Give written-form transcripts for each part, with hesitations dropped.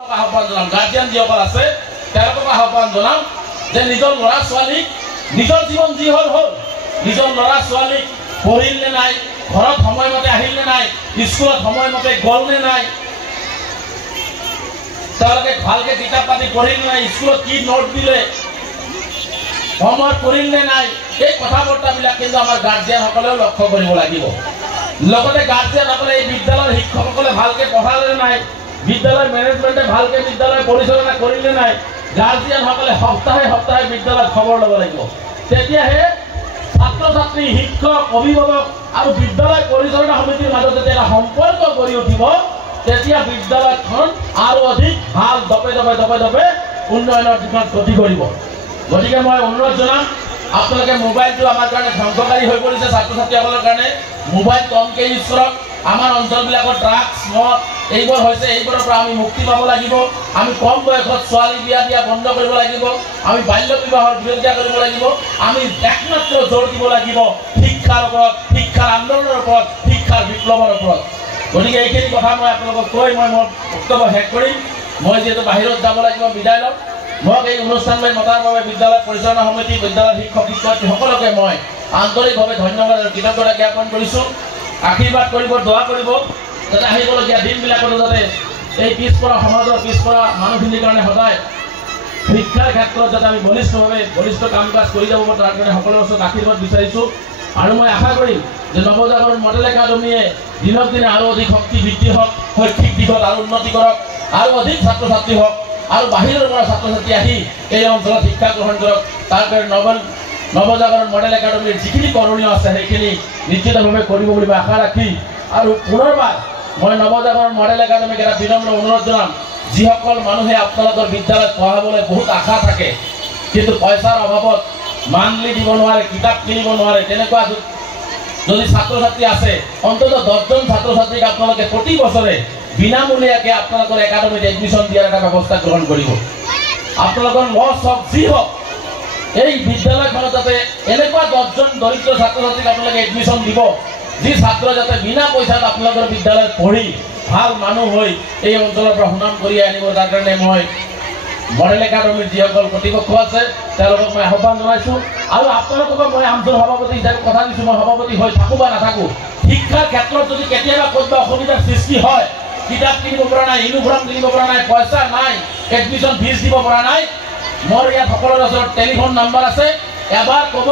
আহ্বান জনাম গাৰ্জিয়ান যিসকল আছে তেওঁলোকক আহ্বান জনাম যে নিজৰ ল'ৰা ছোৱালীক নিজৰ জীৱন যি হ'ল হ'ল নিজৰ ল'ৰা ছোৱালীক পঢ়িল নে নাই ঘৰত সময়মতে আহিল নে নাই স্কুলত সময়মতে গ'ল নে নাই তেওঁলোকে ভালকে কিতাপ পাতি পঢ়িল নে নাই স্কুলত কি নোট দিলে হোমৱৰ্ক কৰিল নে নাই এই কথাবৰ্তাবিলাক কিন্তু আমাৰ গাৰ্জিয়ানসকলেও লক্ষ্য কৰিব লাগিব লগতে গাৰ্জিয়ানসকলে এই বিদ্যালয়ৰ শিক্ষকসকলে ভালকে পঢ়ালে নে নাই বিদ্যালয় ম্যানেজমেন্টে ভালকে বিদ্যালয় পরিচালনা করিলে নাই গার্জিয়ান সকলে সপ্তাহে সপ্তাহে বিদ্যালয় খবর লব লাগিব তেতিয়াহে ছাত্র ছাত্রী শিক্ষক অভিভাবক আর বিদ্যালয় পরিচালনা সমিতির মাজত যেতিয়া সম্পর্ক গড়ি উঠিব তেতিয়া বিদ্যালয়খন আর অধিক ভাল দপে দপে দপে দপে উন্নয়নের দিশত গতি কৰিব গতিকে মই অনুরোধ জানাম আপোনালোকে মোবাইলটো আমার কারণে ধ্বংসকারী হয়ে পড়েছে ছাত্র ছাত্রীসকলের কারণে মোবাইল কমকে ইউজ করক আমার অঞ্চলবিলাকত ড্রাগস মদ এইবোৰ হৈছে এইবোৰৰ পৰা আমি মুক্তি পাব লাগিব আমি কম বয়সত ছোৱালী বিয়া দিয়া বন্ধ কৰিব লাগিব আমি বাল্য বিবাহৰ বিৰোধিতা কৰিব লাগিব আমি একমাত্ৰ জোৰ দিব লাগিব শিক্ষাৰ ওপৰত শিক্ষাৰ আন্দোলনৰ ওপৰত শিক্ষাৰ বিপ্লৱৰ ওপৰত গতিকে এইখিনি কথা মই আপোনালোকক কৈ মই মোৰ বক্তব্য শেষ কৰিম মই যেহেতু বাহিৰত যাব লাগিব বিদায় লম মোক এই অনুষ্ঠানলৈ মতাৰ বাবে বিদ্যালয় পৰিচালনা সমিতি বিদ্যালয়ৰ শিক্ষক শিক্ষয়িত্ৰী সকলোকে মই আন্তৰিকভাৱে ধন্যবাদ আৰু কৃতজ্ঞতা জ্ঞাপন কৰিছোঁ আশীৰ্বাদ কৰিব দোয়া কৰিব যাতে আহিবলগীয়া দিনবিলাকত যাতে এই পিছপৰা সমাজৰ পিছপৰা মানুহখিনিৰ কাৰণে সদায় শিক্ষাৰ ক্ষেত্ৰত যাতে আমি বলিষ্ঠ কাম কাজ কৰি যাব পাৰোঁ তাৰ কাৰণে সকলোৰে ওচৰত আশীৰ্বাদ বিচাৰিছোঁ আৰু মই আশা কৰিম যে নৱজাগৰণ মডেল একাডেমীয়ে দিনক দিনে আৰু অধিক শক্তি বৃদ্ধি হওক শৈক্ষিক দিশত আৰু উন্নতি কৰক আৰু অধিক ছাত্ৰ ছাত্ৰী হওক আৰু বাহিৰৰ পৰা ছাত্ৰ ছাত্ৰী আহি এই অঞ্চলত শিক্ষা গ্ৰহণ কৰক তাৰ কাৰণে নৱজাগৰণ মডেল একাডেমীৰ যিখিনি কৰণীয় আছে সেইখিনি নিশ্চিতভাৱে কৰিব বুলি মই আশা ৰাখি আৰু পুনৰবাৰ মই নৱজাগৰণ মডেল একাডেমীক এটা বিনম্ৰ অনুৰোধ জনাম যিসকল মানুহে আপোনালোকৰ বিদ্যালয়ত পঢ়াবলৈ বহুত আশা থাকে কিন্তু পইচাৰ অভাৱত মান্থলি দিব নোৱাৰে কিতাপ কিনিব নোৱাৰে তেনেকুৱা যদি ছাত্ৰ ছাত্ৰী আছে অন্তত 10জন ছাত্ৰ ছাত্ৰীক আপোনালোকে প্ৰতি বছৰে বিনামূলীয়াকৈ আপোনালোকৰ একাডেমীত এডমিশ্যন দিয়াৰ এটা ব্যৱস্থা গ্ৰহণ কৰিব আপোনালোকৰ লছ হওক যি হওক এই বিদ্যালয়খনত যাতে এনেকুৱা 10জন দৰিদ্ৰ ছাত্ৰ ছাত্ৰীক আপোনালোকে এডমিশ্যন দিব যি ছাত্ৰ যাতে বিনা পইচাত আপোনালোকৰ বিদ্যালয়ত পঢ়ি ভাল মানুহ হৈ এই অঞ্চলৰ পৰা সুনাম কঢ়িয়াই আনিব তাৰ কাৰণে মই মডেল একাডেমীৰ যিসকল কৰ্তৃপক্ষ আছে তেওঁলোকক মই আহ্বান জনাইছোঁ আৰু আপোনালোকক মই আমজোৰ সভাপতি হিচাপে কথা দিছোঁ মই সভাপতি হৈ থাকোঁ বা নাথাকোঁ শিক্ষাৰ ক্ষেত্ৰত যদি কেতিয়াবা ক'ৰবাত অসুবিধাৰ সৃষ্টি হয় কিতাপ কিনিব পৰা নাই ইউনিফৰ্ম কিনিব পৰা নাই পইচা নাই এডমিশ্যন ফিজ দিব পৰা নাই মোৰ ইয়াত সকলোৰে ওচৰত টেলিফোন নাম্বাৰ আছে এবাৰ ক'ব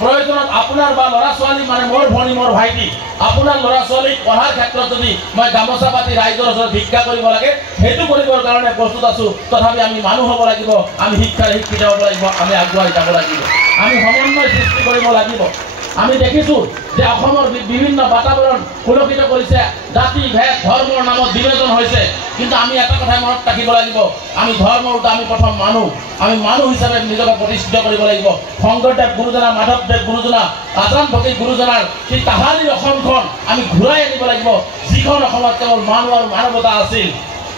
প্ৰয়োজনত আপোনাৰ বা ল'ৰা ছোৱালী মানে মোৰ ভনী মোৰ ভাইটি আপোনাৰ ল'ৰা ছোৱালীক পঢ়াৰ ক্ষেত্ৰত যদি মই গামোচা পাতি ৰাইজৰ ওচৰত ভিক্ষা কৰিব লাগে সেইটো কৰিবৰ কাৰণে প্ৰস্তুত আছোঁ তথাপি আমি মানুহ হ'ব লাগিব আমি শিক্ষাৰে শিক্ষিত হ'ব লাগিব আমি আগুৱাই যাব লাগিব আমি সমন্বয় সৃষ্টি কৰিব লাগিব আমি দেখিছোঁ যে অসমৰ বিভিন্ন বাতাবৰণ সুৰক্ষিত কৰিছে জাতি ভেদ ধৰ্মৰ নামত বিভাজন হৈছে কিন্তু আমি এটা কথাই মনত ৰাখিব লাগিব আমি ধৰ্মৰ আমি প্ৰথম আমি মানুহ হিচাপে নিজকে প্ৰতিষ্ঠিত কৰিব লাগিব শংকৰদেৱ গুৰুজনা মাধৱদেৱ গুৰুজনা আজান ফকীৰ গুৰুজনাৰ সেই তাহানিৰ অসমখন আমি ঘূৰাই আনিব লাগিব যিখন অসমত কেৱল মানুহ আৰু মানৱতা আছিল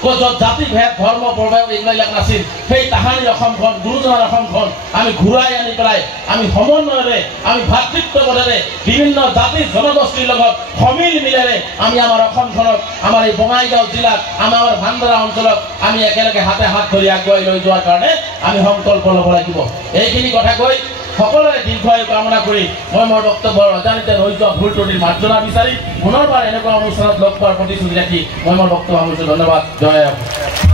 য'ত জাতি ভেদ ধৰ্ম প্ৰভাৱ এইবিলাক নাছিল সেই তাহানিৰ অসমখন গুৰুজনাৰ অসমখন আমি ঘূৰাই আনি পেলাই আমি সমন্বয়েৰে আমি ভাতৃত্ববোধেৰে বিভিন্ন জাতি জনগোষ্ঠীৰ লগত সমিল মিলেৰে আমি আমাৰ অসমখনক আমাৰ এই বঙাইগাঁও জিলাত আমাৰ ভাণ্ডাৰা অঞ্চলক আমি একেলগে হাতে হাত ধৰি আগুৱাই লৈ যোৱাৰ কাৰণে আমি সংকল্প ল'ব লাগিব এইখিনি কথা কৈ সকলোৰে দীৰ্ঘায়ু কামনা কৰি মই মোৰ বক্তব্য অজানিতে ৰৈ যোৱা ভুল ত্ৰুটিৰ মাৰ্জনা বিচাৰি পুনৰবাৰ এনেকুৱা অনুষ্ঠানত লগ পোৱাৰ প্ৰতিশ্ৰুতি ৰাখি মই মোৰ বক্তব্য সামৰিছোঁ ধন্যবাদ জয়